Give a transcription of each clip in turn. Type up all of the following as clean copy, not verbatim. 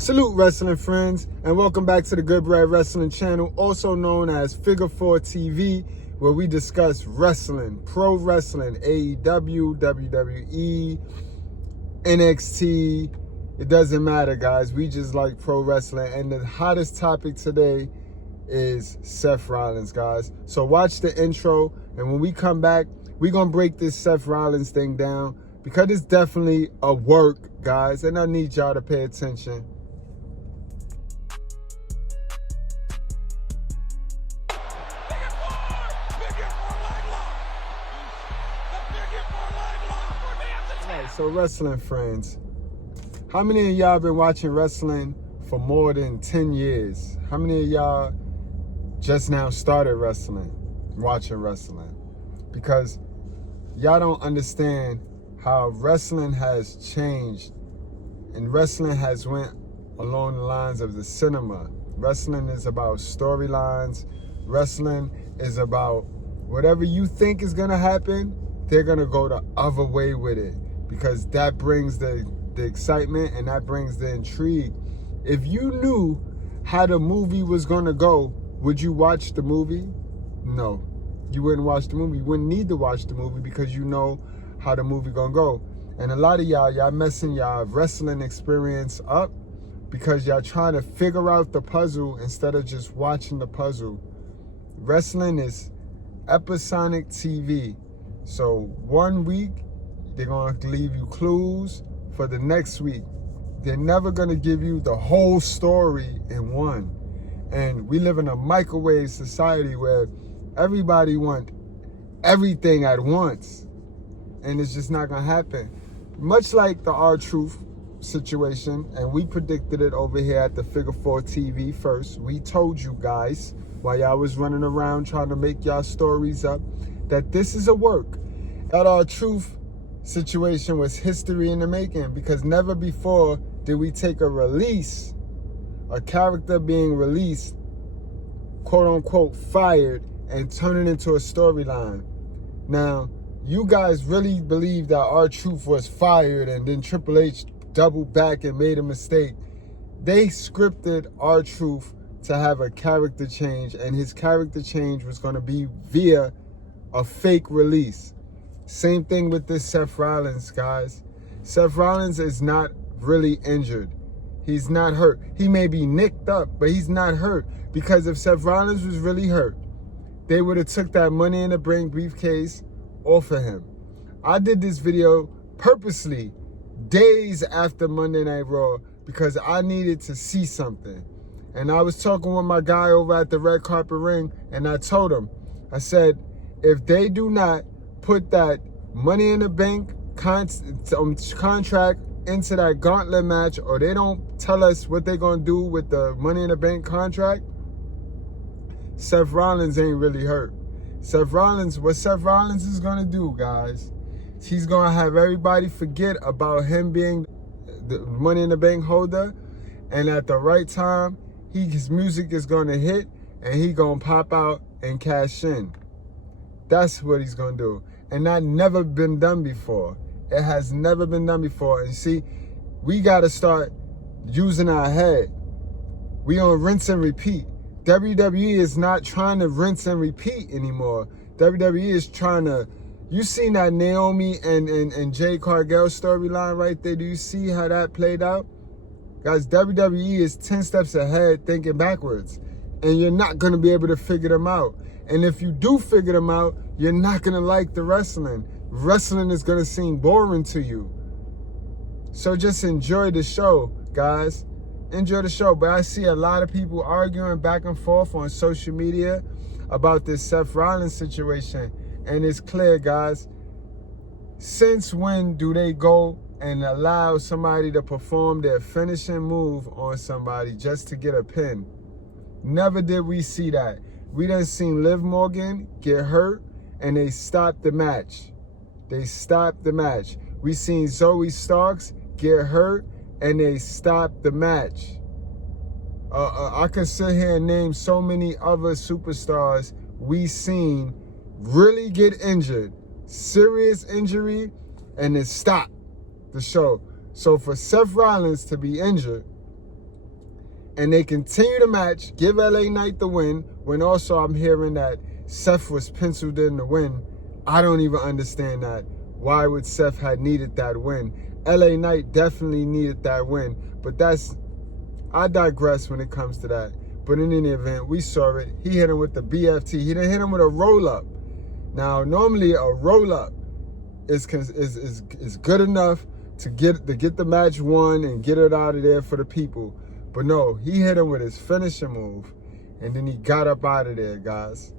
Salute wrestling friends, and welcome back to the Good Bread Wrestling channel, also known as Figure 4 TV, where we discuss wrestling, pro wrestling, AEW, WWE, NXT. It doesn't matter, guys. We just like pro wrestling, and the hottest topic today is Seth Rollins, guys. So watch the intro, and when we come back, we're going to break this Seth Rollins thing down, because it's definitely a work, guys, and I need y'all to pay attention. So wrestling friends, how many of y'all been watching wrestling for more than 10 years? How many of y'all just now started watching wrestling? Because y'all don't understand how wrestling has changed, and wrestling has went along the lines of the cinema. Wrestling is about storylines. Wrestling is about whatever you think is gonna happen, they're gonna go the other way with it, because that brings the excitement and that brings the intrigue. If you knew how the movie was gonna go, would you watch the movie? No, you wouldn't watch the movie. You wouldn't need to watch the movie because you know how the movie gonna go. And a lot of y'all messing y'all wrestling experience up because y'all trying to figure out the puzzle instead of just watching the puzzle. Wrestling is episodic TV. So 1 week, they're going to leave you clues for the next week. They're never going to give you the whole story in one. And we live in a microwave society where everybody wants everything at once. And it's just not going to happen. Much like the R-Truth situation, and we predicted it over here at the Figure 4 TV first. We told you guys, while y'all was running around trying to make y'all stories up, that this is a work. That R-Truth situation was history in the making, because never before did we take a character being released, quote unquote fired, and turn it into a storyline. Now, you guys really believe that R-Truth was fired and then Triple H doubled back and made a mistake. They scripted R-Truth to have a character change, and his character change was going to be via a fake release. Same thing with this Seth Rollins, guys. Seth Rollins is not really injured. He's not hurt. He may be nicked up, but he's not hurt. Because if Seth Rollins was really hurt, they would have took that Money in the Bank briefcase off of him. I did this video purposely days after Monday Night Raw because I needed to see something. And I was talking with my guy over at the Red Carpet Ring, and I told him, I said, if they do not put that Money in the Bank contract into that gauntlet match, or they don't tell us what they're going to do with the Money in the Bank contract, Seth Rollins ain't really hurt. What Seth Rollins is going to do, guys, he's going to have everybody forget about him being the Money in the Bank holder, and at the right time, his music is going to hit, and he going to pop out and cash in. That's what he's going to do. And that never been done before. It has never been done before. And see, we got to start using our head. We on rinse and repeat. WWE is not trying to rinse and repeat anymore. WWE is trying to... You seen that Naomi and Jay Cargill storyline right there? Do you see how that played out? Guys, WWE is 10 steps ahead thinking backwards. And you're not going to be able to figure them out. And if you do figure them out, you're not going to like the wrestling. Wrestling is going to seem boring to you. So just enjoy the show, guys. Enjoy the show. But I see a lot of people arguing back and forth on social media about this Seth Rollins situation. And it's clear, guys. Since when do they go and allow somebody to perform their finishing move on somebody just to get a pin? Never did we see that. We done seen Liv Morgan get hurt, and they stopped the match. They stopped the match. We seen Zoe Starks get hurt, and they stopped the match. I can sit here and name so many other superstars we seen really get injured, serious injury, and then stop the show. So for Seth Rollins to be injured and they continue the match, give LA Knight the win, when also I'm hearing that Seth was penciled in to win. I don't even understand that. Why would Seth have needed that win? LA Knight definitely needed that win, but I digress when it comes to that. But in any event, we saw it. He hit him with the BFT. He didn't hit him with a roll-up. Now, normally a roll-up is good enough to get the match won and get it out of there for the people. But no, he hit him with his finishing move, and then he got up out of there, guys.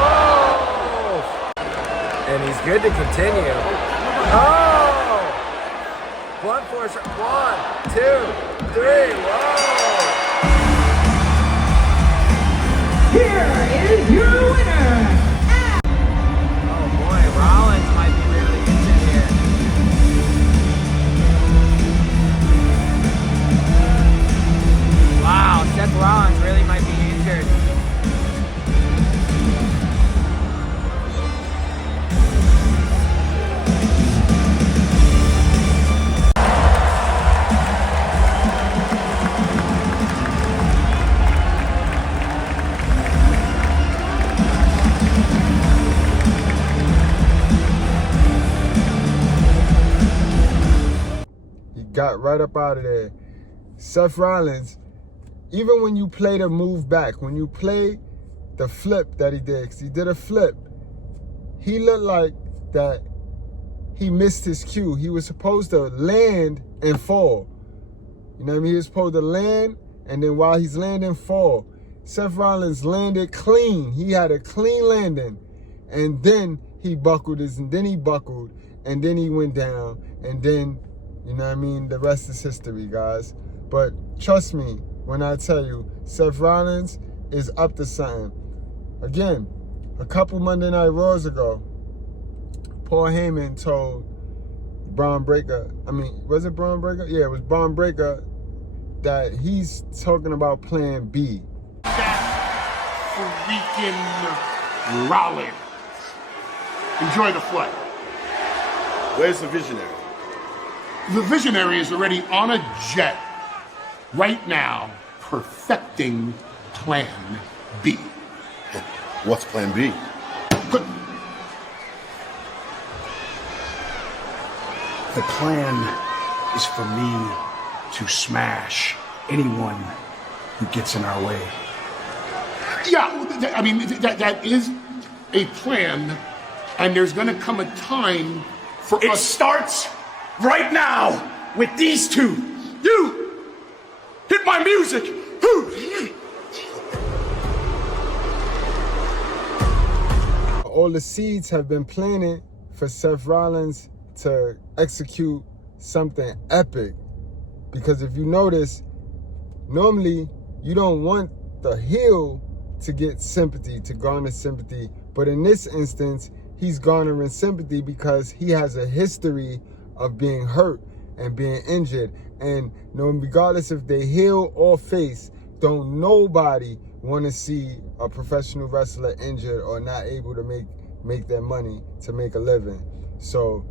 Oh! And he's good to continue. Oh! Blunt force. 1, 2, 3. Whoa! Here is your winner. Oh boy, Rollins might be really injured here. Wow, Seth Rollins really might be injured. Got right up out of there. Seth Rollins, even when you play the move back, when you play the flip that he did, because he did a flip, he looked like that he missed his cue. He was supposed to land and fall. You know what I mean? He was supposed to land, and then while he's landing, fall. Seth Rollins landed clean. He had a clean landing, and then he buckled and then he went down, and then, you know what I mean? The rest is history, guys. But trust me when I tell you, Seth Rollins is up to something. Again, a couple Monday Night Raws ago, Paul Heyman told Braun Breaker, was it Braun Breaker? Yeah, it was Braun Breaker, that he's talking about plan B. Seth freaking Rollins. Enjoy the flight. Where's the visionary? The visionary is already on a jet right now, perfecting Plan B. What's Plan B? Good. The plan is for me to smash anyone who gets in our way. Yeah, that is a plan, and there's going to come a time for It us. starts right now with these two. You hit my music. All the seeds have been planted for Seth Rollins to execute something epic. Because if you notice, normally you don't want the heel to get sympathy, to garner sympathy. But in this instance, he's garnering sympathy because he has a history of being hurt and being injured. And regardless if they heel or face, don't nobody want to see a professional wrestler injured or not able to make their money, to make a living. So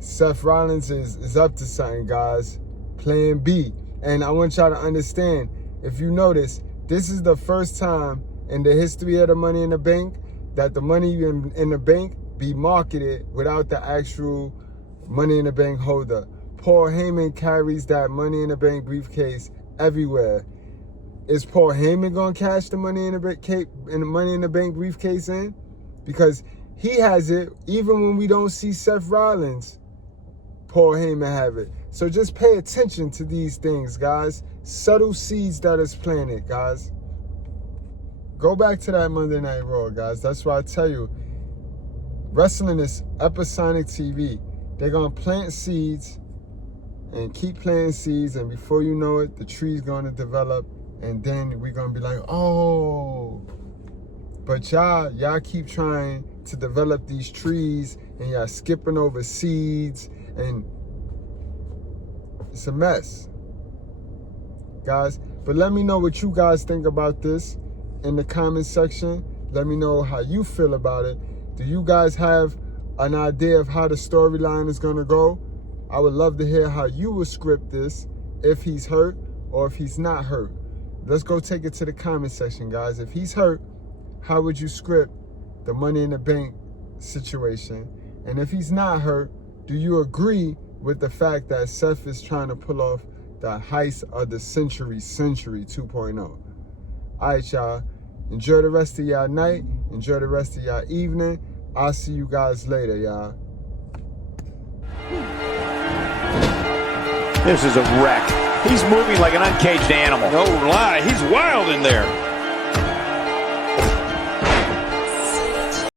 Seth Rollins is up to something, guys. Plan B. And I want y'all to understand, if you notice, this is the first time in the history of the Money in the Bank that the Money in the Bank be marketed without the actual Money in the Bank holder. Paul Heyman carries that Money in the Bank briefcase everywhere. Is Paul Heyman gonna cash the Money in the Bank briefcase in? Because he has it even when we don't see Seth Rollins. Paul Heyman have it. So just pay attention to these things, guys. Subtle seeds that is planted, guys. Go back to that Monday Night Raw, guys. That's why I tell you, wrestling is episodic TV. They're gonna plant seeds and keep planting seeds, and before you know it, the tree's gonna develop, and then we're gonna be like, oh. But y'all keep trying to develop these trees, and y'all skipping over seeds, and it's a mess, guys. But let me know what you guys think about this in the comment section. Let me know how you feel about it. Do you guys have an idea of how the storyline is gonna go? I would love to hear how you would script this if he's hurt or if he's not hurt. Let's go take it to the comment section, guys. If he's hurt, how would you script the Money in the Bank situation? And if he's not hurt, do you agree with the fact that Seth is trying to pull off the heist of the century 2.0? All right, y'all. Enjoy the rest of y'all night. Enjoy the rest of y'all evening. I'll see you guys later, y'all. This is a wreck. He's moving like an uncaged animal. No lie, he's wild in there.